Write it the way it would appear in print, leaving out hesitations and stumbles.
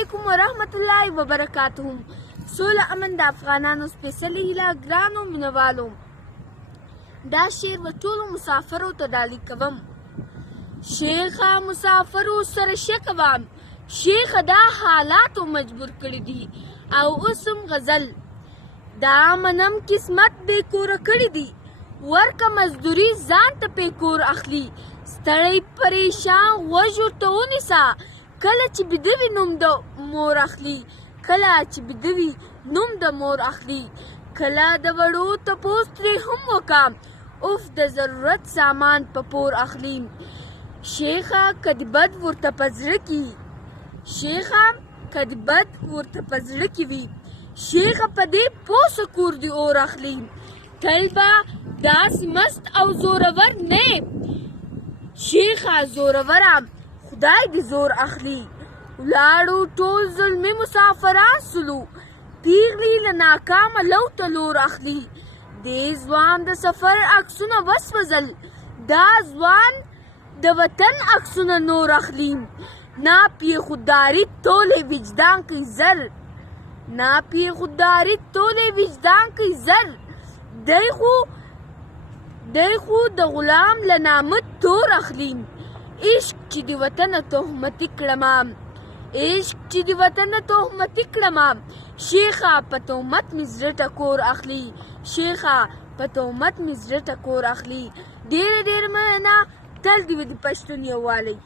علیکم ورحمت الله وبرکاتهم. سوله امن د افغانانو سپېڅلې هیله. ګرانو مینوالو، دا شعر و ټولو مسافرو ته ډالۍ کوم. شیخه مسافرو سره شکوام، شیخه دا حالاتو مجبور کړي دي. او اوس هم غزل دا منم قسمت بې کوره کړي دي. ورکه مزدوري ځان ته پې کور اخلي. ستړی پریشان غوږ ورته ونیسه، کله چې بیده وي نوم د مور اخلي. کله چې بیده وي نوم د مور اخلي. کله د وړو تپوس ترې هم وکړه، اوف د ضرورت سامان په پور اخلي. شیخه که د بد ورته په زړه کې، شیخه که د بد ورته په زړه کې وي، شیخه په دې پوسه کور د اور اخلي. تل به داسې مست او زورور نه، شیخه زوروره خدای دې زور اخلي. ولاړو ټول ظلمي مسافران سلو، پیغلي له ناکامه لو ته لور اخلي. دې ځوان د سفر عکسونه وسوځل، دا ځوان د وطن عکسونه نور اخلي. ناپې خودداري ټولې وجدان کوي زر، ناپې خودداري ټولې وجدان کوي زر. دی خو د غلام له نامه تور اخلي. عشق چې د وطنه تهمتي کړمه، عشق چې د وطنه تهمتي کړمه، شیخه په تهمت مې زړه ټکور اخلي. شیخه په تهمت مې زړه ټکور اخلي. ډېره مننه. تل دې وي د پښتون یووالی.